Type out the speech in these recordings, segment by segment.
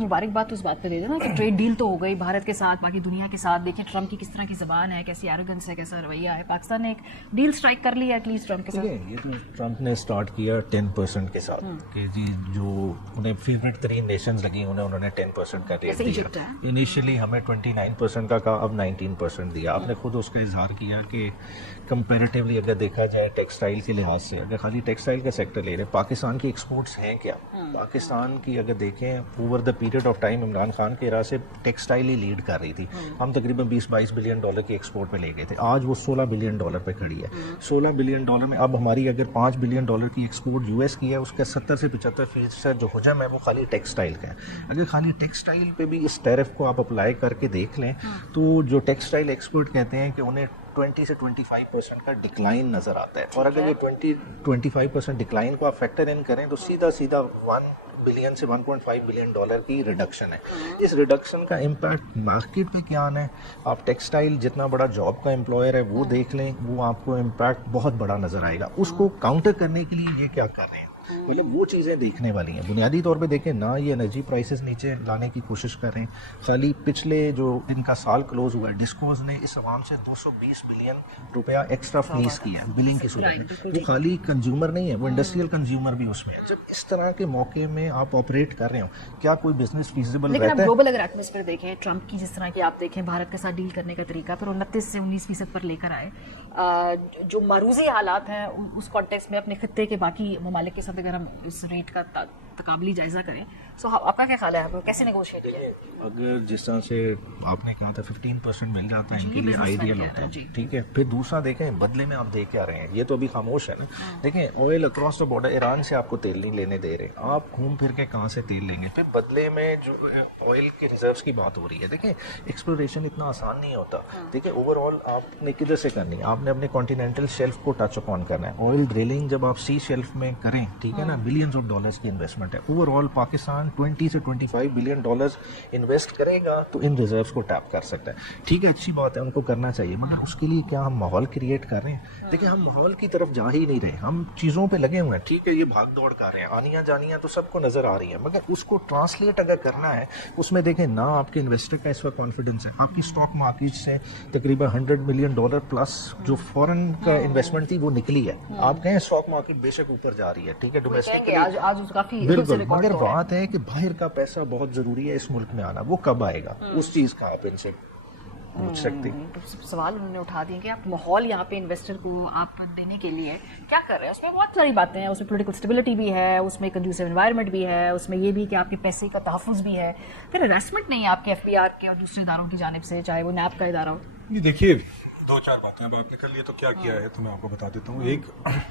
کو मुबारकबाद तो इस बात पे दे देना कि ट्रेड डील तो हो गई भारत के साथ, बाकी दुनिया के साथ। देखें ट्रम्प की किस तरह की ज़बान है, कैसी एरोगेंस है, कैसा रवैया है। पाकिस्तान ने एक डील स्ट्राइक कर लिया एटलीस्ट ट्रम्प के साथ। ये तो ट्रम्प ने स्टार्ट किया 10% के साथ कि जी जो उन्हें फेवरेट तरीन नेशंस लगी उन्होंने 10% का रेट दिया। इनिशियली हमें 29% का कहा, अब 19% दिया। आपने खुद उसका इजहार किया कि कंपैरेटिवली अगर देखा जाए टेक्सटाइल के लिहाज से, अगर खाली टेक्सटाइल का सेक्टर ले रहे, पाकिस्तान की एक्सपोर्ट्स हैं क्या? पाकिस्तान की अगर देखें over the period of time Imran Khan के एरा से टेक्सटाइल ही लीड कर रही थी। हम तकरीबन 20-22 बिलियन डॉलर की एक्सपोर्ट में ले गए थे, आज वो 16 बिलियन डॉलर पे खड़ी है। 16 बिलियन डॉलर में अब हमारी अगर 5 बिलियन डॉलर की एक्सपोर्ट यूएस की है, उसका 70 से 75% जो हजम है वो खाली टेक्सटाइल का है। अगर खाली टेक्सटाइल पे भी इस टैरिफ को आप अप्लाई करके देख लें तो जो टेक्सटाइल एक्सपर्ट कहते हैं कि उन्हें 20 से 25% का डिक्लाइन नज़र आता है। और अगर ये 20-25% डिक्लाइन को आप फैक्टर इन करें तो सीधा 1 बिलियन से 1.5 बिलियन डॉलर की रिडक्शन है। इस रिडक्शन का इम्पैक्ट मार्केट पे क्या आना है? आप टेक्सटाइल जितना बड़ा जॉब का एम्प्लॉयर है वो देख लें, वो आपको इम्पैक्ट बहुत बड़ा नज़र आएगा। उसको काउंटर करने के लिए ये क्या कर रहे हैं, मतलब वो चीज़ें देखने वाली हैं। बुनियादी तौर पे देखें ना, ये एनर्जी प्राइसेस नीचे लाने की कोशिश कर रहे हैं। खाली पिछले जो इनका साल क्लोज हुआ है, डिस्कोज ने इस अवाम से 220 बिलियन रुपया एक्स्ट्रा फ्रीज किया है बिलिंग की सूरत में। वो खाली कंज्यूमर नहीं है, वो इंडस्ट्रियल कंज्यूमर भी उसमें है। जब इस तरह के मौके में आप ऑपरेट कर रहे हो, क्या कोई बिजनेस फीजिबल रहता है? लेकिन ग्लोबल अगर एटमॉस्फेयर देखें, ट्रम्प की जिस तरह की आप देखें भारत के साथ डील करने का तरीका, फिर 29 से 19% पर लेकर आए। जो मारूजी हालात हैं उस कॉन्टेक्स्ट में अपने खत्ते के बाकी ममालिक के साथ अगर हम इस रेट का तकाबली जायजा करें, सो आपका क्या ख्याल है, आप कैसे नेगोशिएट किया? अगर जिस तरह से आपने कहा था 15% मिल जाता है इनके लिए आइडियल होता है, ठीक है। फिर दूसरा देखें बदले में आप दे क्या रहे हैं, ये तो अभी खामोश है ना। देखें oil across the border, Iran से आपको तेल नहीं लेने दे रहे, आप घूम फिर के कहाँ से तेल लेंगे? फिर बदले में जो ऑयल के रिजर्व्स की बात हो रही है, देखें एक्सप्लोरेशन इतना आसान नहीं होता। देखिए ओवरऑल आपने किधर से करनी है, आपने अपने कॉन्टिनेंटल शेल्फ को टच अपॉन करना है। ऑयल ड्रिलिंग जब आप सी शेल्फ में करें, ठीक है ना, बिलियंस ऑफ डॉलर्स की इन्वेस्टमेंट है। ओवरऑल पाकिस्तान 20 से 25 बिलियन डॉलर्स इन्वेस्ट करेगा तो इन रिजर्व्स को टैप कर सकता है। ठीक है, अच्छी बात है, उनको करना चाहिए, मगर उसके लिए क्या हम माहौल क्रिएट कर रहे हैं? देखिए हम माहौल की तरफ जा ही नहीं रहे, हम चीज़ों पे लगे हुए हैं। ठीक है, ये भाग दौड़ कर रहे हैं, आनियाँ जानियाँ तो सबको नज़र आ रही है, मगर उसको ट्रांसलेट अगर करना है उसमें देखें ना आपके इन्वेस्टर का इस वक्त कॉन्फिडेंस है। आपकी स्टॉक मार्केट से तकरीबन $100 मिलियन प्लस जो फॉरेन का इन्वेस्टमेंट थी वो निकली है। आप कहें स्टॉक मार्केट बेशक ऊपर जा रही है, ठीक है, डोमेस्टिक आज काफी बिल्कुल, मगर बात है कि बाहर का पैसा बहुत जरूरी है इस मुल्क में आना, वो कब आएगा उस चीज का आप इनसे पूछ सकते हैं। तो सवाल उन्होंने उठा दिए कि आप माहौल यहाँ पे इन्वेस्टर को आप देने के लिए क्या कर रहे हैं। उसमें बहुत सारी बातें हैं, उसमें पॉलिटिकल स्टेबिलिटी भी है, उसमें कंड्यूसिव एनवायरनमेंट भी है, उसमें ये भी कि आपके पैसे का तहफ़्फ़ुज़ भी है, फिर हरासमेंट नहीं है आपके एफबीआर के और दूसरे इदारों की जानिब से, चाहे वो नैब का इदारा हो। ये देखिए 2-4 बातें अब आपने कर लिया तो क्या किया है तो मैं आपको बता देता हूँ। एक,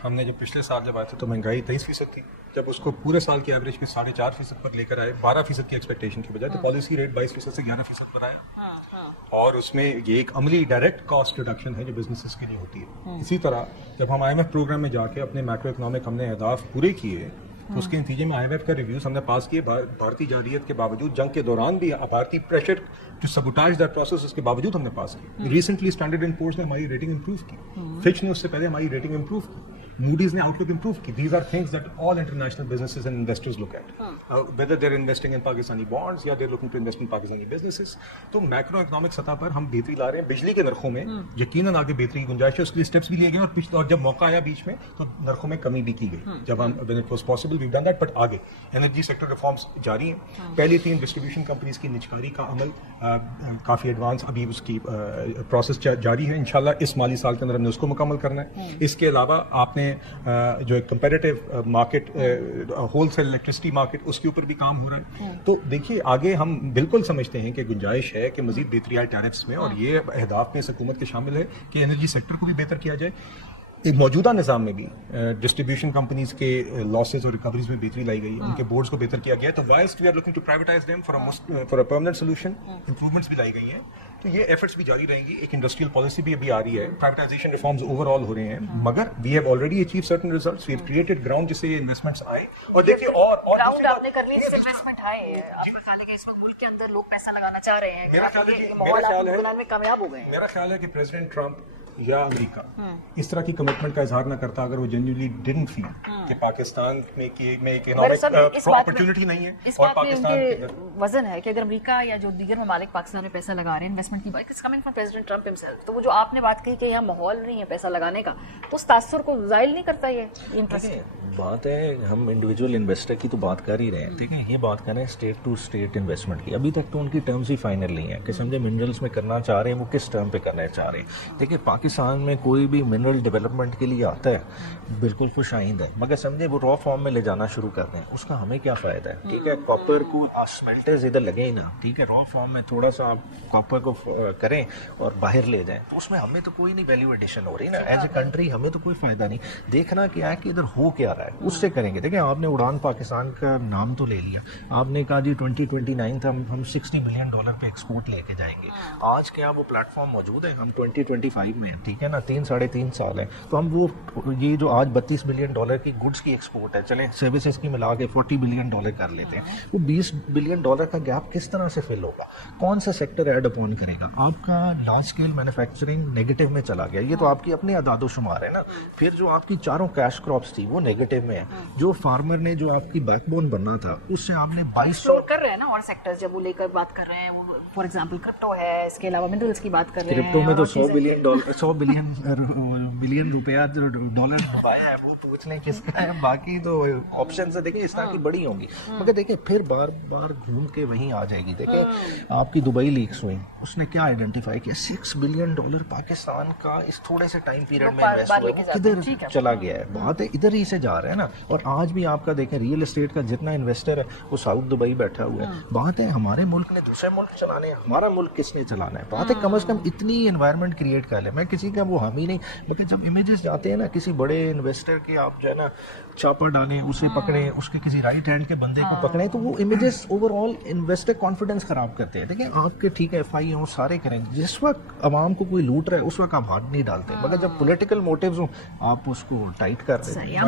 हमने जब पिछले साल जब आए थे तो महंगाई 23% थी, जब उसको पूरे साल की एवरेज पे 4.5% पर लेकर आए, 12% की एक्सपेक्टेशन की बजाय, तो पॉलिसी रेट 22% से 11% पर आया। और उसमें ये एक अमली डायरेक्ट कॉस्ट रिडक्शन है जो बिजनेसेस के लिए होती है। इसी तरह जब हम IMF प्रोग्राम में जाके अपने मैक्रो इकोनॉमिक हमने अहदाफ पूरे किए तो उसके नतीजे में IMF का रिव्यूज हमने पास किए। भारतीय जारियत के बावजूद, जंग के दौरान भी भारतीय प्रेशर टू सबोटाइज दैट प्रोसेस, उसके बावजूद हमने पास की। रिसेंटली स्टैंडर्ड एंड पुअर्स ने हमारी रेटिंग इंप्रूव की, फिच ने उससे पहले हमारी रेटिंग इंप्रूव की, मूडीज ने आउटलुक इंप्रूव की। These are things that all international businesses and investors look at, whether they are investing in Pakistani bonds या they are looking to invest in Pakistani businesses. तो मैक्रो इकोनॉमिक सतह पर हम बेहतरी ला रहे हैं। बिजली के नरखों में यकीनन आगे बेहतरी की गुंजाइश है, उसके लिए स्टेप्स भी लिए गए और जब मौका आया बीच में तो नरखों में कमी भी की गई जब हम when it was possible we done that. But आगे एनर्जी सेक्टर रिफॉर्म्स जारी हैं। पहली 3 डिस्ट्रीब्यूशन कंपनीज की निचकारी का अमल काफ़ी एडवांस अभी उसकी प्रोसेस जारी है। इंशाल्लाह इस माली साल के अंदर हमने उसको मुकम्मल करना है। इसके अलावा आपने जो एक comparative market, wholesale electricity market, उसके ऊपर भी काम हो रहा है। तो देखिए आगे हम बिल्कुल समझते हैं कि गुंजाइश है कि मजीद बेहतरी आए टैरिफ्स में, और ये अहदाफ में इस हुकूमत के शामिल है कि एनर्जी सेक्टर को भी बेहतर किया जाए। एक मौजूदा निज़ाम में भी डिस्ट्रीब्यूशन कंपनीज के लॉसेज और रिकवरीज में बेहतरी लाई गई है, उनके बोर्ड्स को बेहतर किया गया है। तो whilst we are looking to privatise them for a permanent solution, improvements भी लाई गई हैं। तो ये एफर्ट्स भी जारी रहेंगी। एक इंडस्ट्रियल पॉलिसी भी अभी आ रही है, प्राइवेटाइजेशन रिफॉर्म्स ओवरऑल हो रहे हैं, मगर we have already achieve certain results, we have created ground जिससे ये इन्वेस्टमेंट्स आए। और देखिए और ग्राउंड आपने कर ली, इन्वेस्टमेंट आए। आपका ख्याल है कि इस वक्त मुल्क के अंदर लोग पैसा लगाना चाह रहे हैं, मेरा ख्याल है में कामयाब हो गए हैं? मेरा ख्याल है कि प्रेसिडेंट ट्रंप या अमेरिका इस तरह की कमिटमेंट का इजहार ना करता अगर वो जेन्युइनली डिडंट फील कि पाकिस्तान में एक इकोनॉमिक अपॉर्चुनिटी नहीं है इस और बात में पाकिस्तान उनके वजन है कि अगर अमेरिका या जो दीगर ममालिक पाकिस्तान में पैसा लगा रहे हैं इन्वेस्टमेंट की बात is coming from president Trump himself, तो वो जो आपने बात कही कि यहाँ माहौल नहीं है पैसा लगाने का, तो उस तासुर को जाहिर नहीं करता ये इंटरेस्ट? बात है हम इंडिविजुअल इन्वेस्टर की तो बात कर ही रहे हैं, ठीक है, ये बात कर रहे हैं स्टेट टू स्टेट इन्वेस्टमेंट की। अभी तक तो उनकी टर्म्स ही फाइनल नहीं है कि समझे मिनरल्स में करना चाह रहे हैं वो किस टर्म पे करना चाह रहे हैं। देखिए पाकिस्तान में कोई भी मिनरल डेवलपमेंट के लिए आता है बिल्कुल खुश आइंद है, मगर समझे वो रॉ फॉर्म में ले जाना शुरू कर दें उसका हमें क्या फ़ायदा है, ठीक है। कॉपर को स्मेल्टर्स इधर लगे ही ना, ठीक है, रॉ फॉर्म में थोड़ा सा आप कॉपर को करें और बाहर ले जाएं तो उसमें हमें तो कोई नहीं वैल्यू एडिशन हो रही ना, एज ए कंट्री हमें तो कोई फ़ायदा नहीं। देखना क्या है कि इधर हो क्या रहा है उससे करेंगे। देखिए आपने उड़ान पाकिस्तान का नाम तो ले लिया, आपने कहा जी 2029 तक हम $60 बिलियन पे एक्सपोर्ट लेके जाएंगे। आज क्या वो प्लेटफॉर्म मौजूद है? हम 2025 में हैं, ठीक है ना, 3-3.5 साल है, तो हम वो ये जो आज $32 बिलियन की गुड्स की एक्सपोर्ट है, चलें सर्विसेज की मिला के $40 बिलियन कर लेते हैं, वो $20 बिलियन का गैप किस तरह से फिल होगा? कौन सा सेक्टर एड अपॉन करेगा? आपका लार्ज स्केल मैन्युफैक्चरिंग नेगेटिव में चला गया, ये तो आपकी अपनी अदादो शुमार है ना। फिर जो आपकी चारों कैश क्रॉप्स थी वो नेगेटिव में है, जो फार्मर ने जो आपकी बैकबोन बनना था उससे आपने 2200 कर रहे हैं ना और सेक्टर्स जब वो लेकर बात कर रहे हैं, वो फॉर एग्जांपल क्रिप्टो है, इसके अलावा मिनरल्स की बात कर रहे हैं। क्रिप्टो में तो $100 बिलियन रुपया डॉलर डुबाया है, वो पूछ लें किसका है, बाकी तो ऑप्शन से देखिए इस तरह की बड़ी होंगी, मगर देखिए फिर बार बार घूम के वहीं आ जाएगी। देखिए आपकी दुबई लीक्स हुई, उसने क्या आइडेंटिफाई किया, $6 बिलियन पाकिस्तान का इस थोड़े से टाइम पीरियड में इन्वेस्ट हुआ, किधर चला गया है? बात है इधर ही से जा रहे हैं ना। और आज भी आपका देखें रियल एस्टेट का जितना इन्वेस्टर है वो साउथ दुबई बैठा हुआ है। बात है हमारे मुल्क ने दूसरे मुल्क चलाने हैं, हमारा मुल्क किसने चलाना है? बात है कम से कम इतनी एनवायरनमेंट क्रिएट कर ले। मैं किसी का वो हम ही नहीं, मगर जब इमेजेस जाते हैं ना किसी बड़े इन्वेस्टर के, आप जो है ना छापा डालें, उसे पकड़ें, उसके किसी राइट हैंड के बंदे को पकड़ें, तो वो इमेजेस ओवरऑल इन्वेस्टर कॉन्फिडेंस खराब करते हैं। देखिए आपके ठीक है FI हो सारे करेंगे, जिस वक्त आवाम को कोई लूट रहा है उस वक्त आप हाथ नहीं डालते, मगर जब पॉलिटिकल मोटिव्स हो आप उसको टाइट कर देते हैं।